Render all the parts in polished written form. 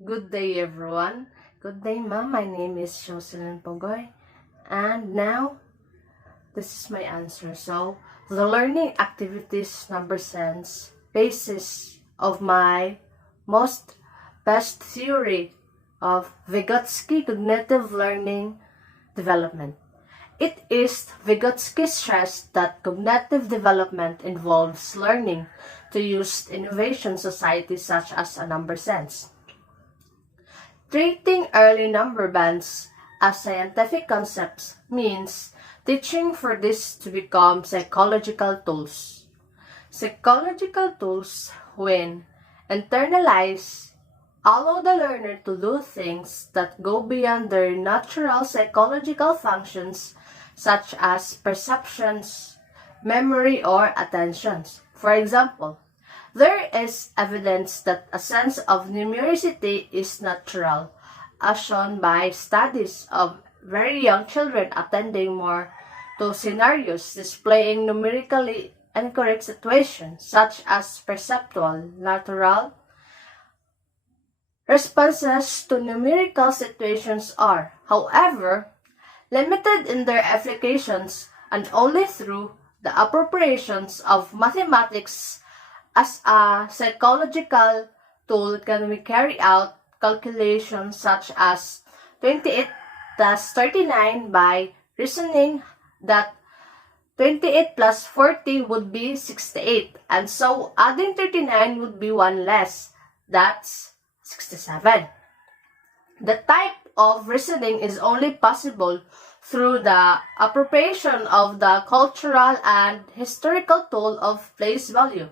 Good day, everyone. Good day, ma'am. My name is Jocelyn Pogoy. And now, this is my answer. So, the learning activities number sense basis of my most best theory of Vygotsky cognitive learning development. It is Vygotsky stressed that cognitive development involves learning to use innovation societies such as a number sense. Treating early number bands as scientific concepts means teaching for this to become psychological tools. Psychological tools, when internalized, allow the learner to do things that go beyond their natural psychological functions such as perceptions, memory, or attentions. For example, there is evidence that a sense of numericity is natural, as shown by studies of very young children attending more to scenarios displaying numerically incorrect situations, such as perceptual, natural responses to numerical situations are, however, limited in their applications and only through the appropriations of mathematics as a psychological tool can we carry out calculations such as 28 plus 39 by reasoning that 28 plus 40 would be 68, and so adding 39 would be one less, that's 67. The type of reasoning is only possible through the appropriation of the cultural and historical tool of place value.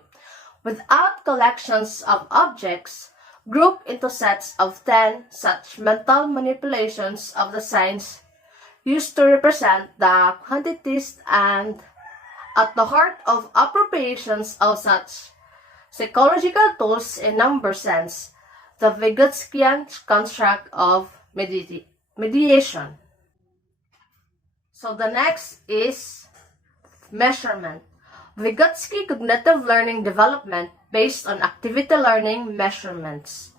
Without collections of objects, grouped into sets of 10, such mental manipulations of the signs used to represent the quantities, and at the heart of appropriations of such psychological tools in number sense, the Vygotskian construct of mediation. So the next is measurement. Vygotsky cognitive learning development based on activity learning measurements.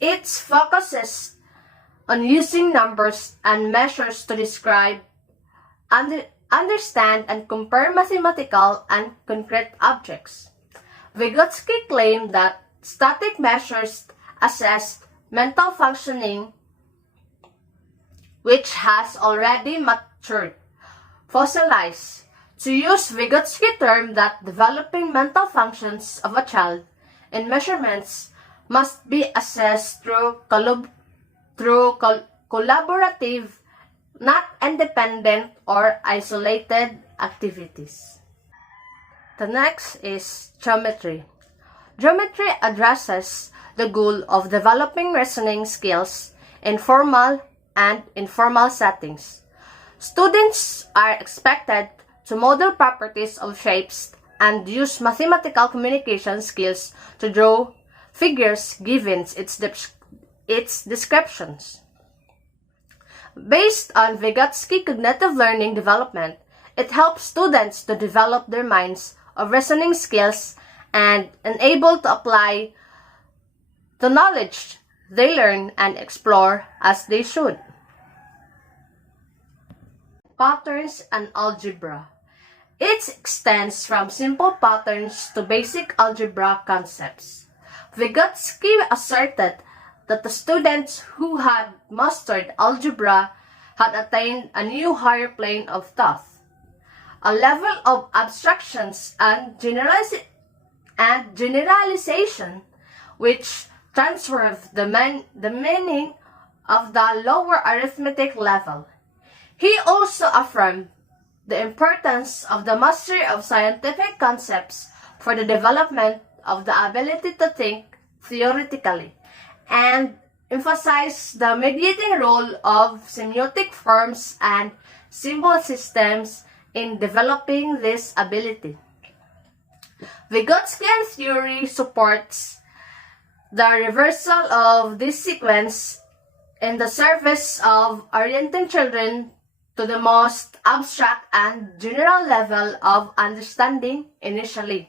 It focuses on using numbers and measures to describe, understand, and compare mathematical and concrete objects. Vygotsky claimed that static measures assess mental functioning which has already matured, fossilized. To use Vygotsky term that developing mental functions of a child in measurements must be assessed through collaborative, not independent or isolated activities. The next is geometry. Geometry addresses the goal of developing reasoning skills in formal and informal settings. Students are expected to model properties of shapes and use mathematical communication skills to draw figures given its descriptions. Based on Vygotsky cognitive learning development, it helps students to develop their minds of reasoning skills and enable to apply the knowledge they learn and explore as they should. Patterns and algebra. It extends from simple patterns to basic algebra concepts. Vygotsky asserted that the students who had mastered algebra had attained a new higher plane of thought, a level of abstractions and generalization which transformed the meaning of the lower arithmetic level. He also affirmed the importance of the mastery of scientific concepts for the development of the ability to think theoretically, and emphasized the mediating role of semiotic forms and symbol systems in developing this ability. Vygotskian theory supports the reversal of this sequence in the service of orienting children to the most abstract and general level of understanding initially.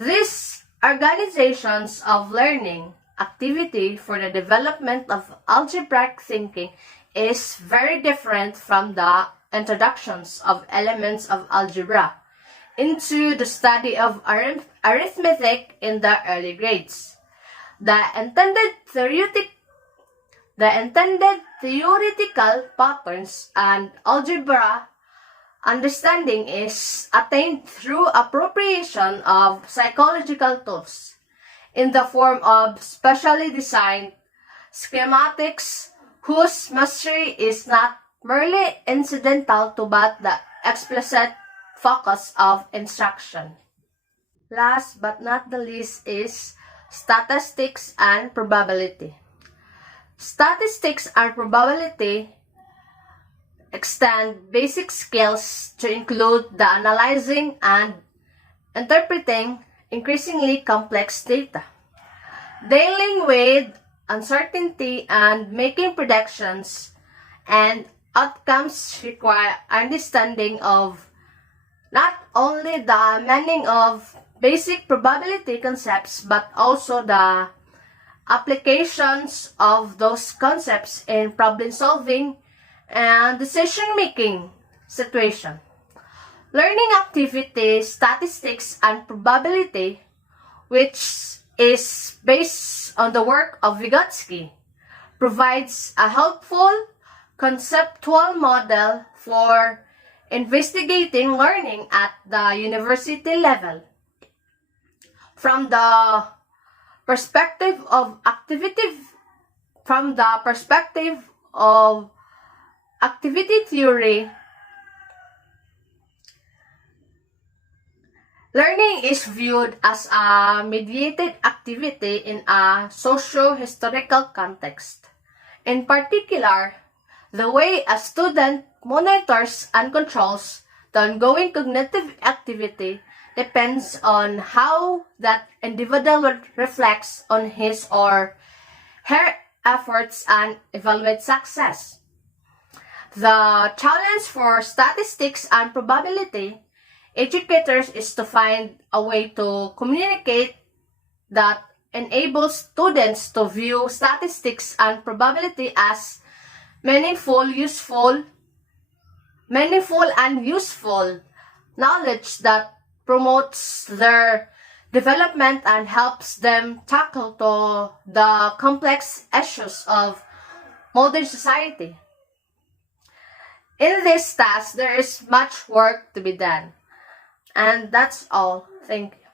These organizations of learning activity for the development of algebraic thinking is very different from the introductions of elements of algebra into the study of arithmetic in the early grades. The intended theoretical patterns and algebra understanding is attained through appropriation of psychological tools in the form of specially designed schematics whose mastery is not merely incidental to but the explicit focus of instruction. Last but not the least is statistics and probability. Statistics and probability extend basic skills to include the analyzing and interpreting increasingly complex data. Dealing with uncertainty and making predictions and outcomes require understanding of not only the meaning of basic probability concepts but also the applications of those concepts in problem solving and decision-making situation. Learning activity, statistics, and probability, which is based on the work of Vygotsky, provides a helpful conceptual model for investigating learning at the university level. From the perspective of activity theory, learning is viewed as a mediated activity in a socio-historical context. In particular, the way a student monitors and controls the ongoing cognitive activity depends on how that individual reflects on his or her efforts and evaluates success. The challenge for statistics and probability educators is to find a way to communicate that enables students to view statistics and probability as meaningful and useful knowledge that promotes their development and helps them tackle the complex issues of modern society. In this task, there is much work to be done. And that's all. Thank you.